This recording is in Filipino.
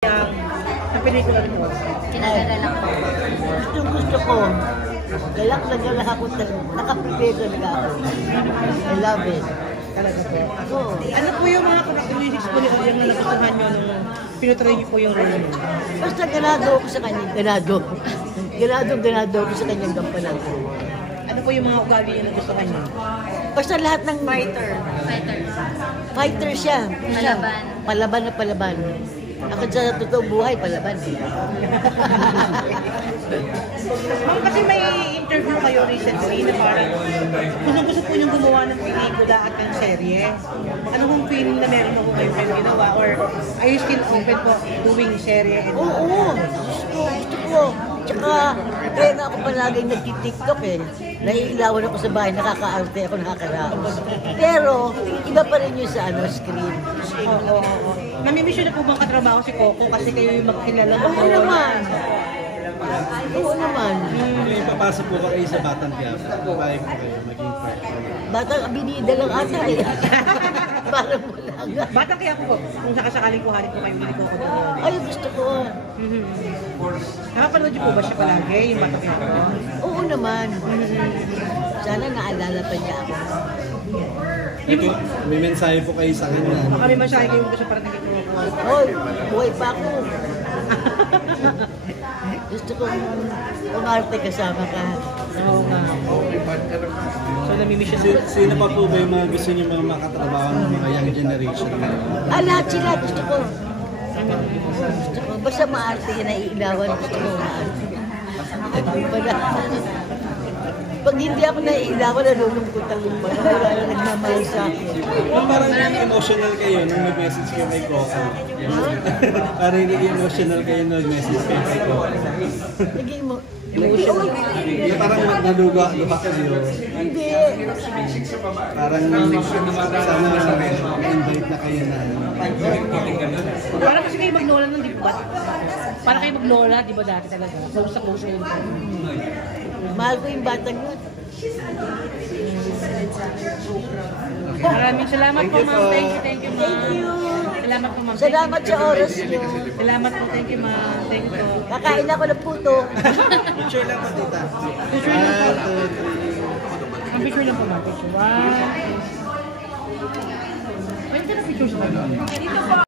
Sa pelikula mo? Kinagagalak ko. Gusto ko. Galak na galak ako. Nakaprepare talaga ako. I love it. Talaga po. Oo. Ano po yung mga characteristics po ni Oyang na nagustuhan nyo nung pinutry niyo po yung role niyo? Basta ganado ako sa kanya. Ganado. Ganado ako sa kanyang gampanan. Ano po yung mga ugali niyo na gustuhan niyo? Basta lahat ng Fighter. fighter siya. Palaban. Palaban na palaban. Ako sa totoong buhay, palaban. Kasi may interview kayo recently na parang gusto po niyong gumawa ng pelikula at ng serye. Ano kung feeling na meron ako kayo ginawa? Or are you still open po doing serye? Oo. Gusto ko. Tsaka, kaya nga ako palaging nagtitiktok eh. Naiilawan ako sa bahay, nakakaarte ako, nakakaraos. Pero, iba pa rin yung sa screen. Oo. Namimiss yun na po bang katrabaho si Coco kasi kayo yung magkilala mo? Oo naman. Oo naman. May papasok po kayo sa Batang Quiapo. Babae po kayo, maging part. Batang abinida lang ata eh. Parang wala. Bata kaya po, kung sakasakaling kuhanin po kayo ni Coco doon. Ay, gusto ko. Nakapanood niyo po ba siya palagi, yung bata kaya po? Oo naman. Sana naalala pa niya ako. May mensahe po kayo sa kanya. Baka may masyari kayo gusto para naging Coco. Hoy, buhay pa ako. Gusto kong umarte kasama ka. Oo nga. So namimiss yun. Sino pa po ba yung mga gusto niyo mga makatrabaho ng mga young generation? Lahat sila gusto ko. Gusto ko. Basta maarte ka naiilawan, gusto ko maarte. Pag hindi ako naiilawan, nalulungkot ang lumang. Wala na nagmamahal sa akin. Parang naging emotional kayo nung nag-message kayo kay Coco. Parang naging emotional kayo nung nag-message kayo kay Coco. Naging mo. Yung parang naluga kayo. Hindi. Parang sana invite na kayo na. Parang kasi kayo maglola nun, di ba? Parang kayo maglola, di ba dati talaga? Close sa close yun. Mahal ko yung batang yun. Maraming salamat po, ma'am. Thank you, ma'am. Thank you. Salamat po, ma'am. Salamat sa oras niyo. Salamat po, thank you, ma'am. Thank you po. Kakain ako ng puto. Picture lang po, tita. Picture lang po. 1, 2, 3. Ang picture lang po, ma'am. Picture. Wow. Pwede ka na picture sa kanya.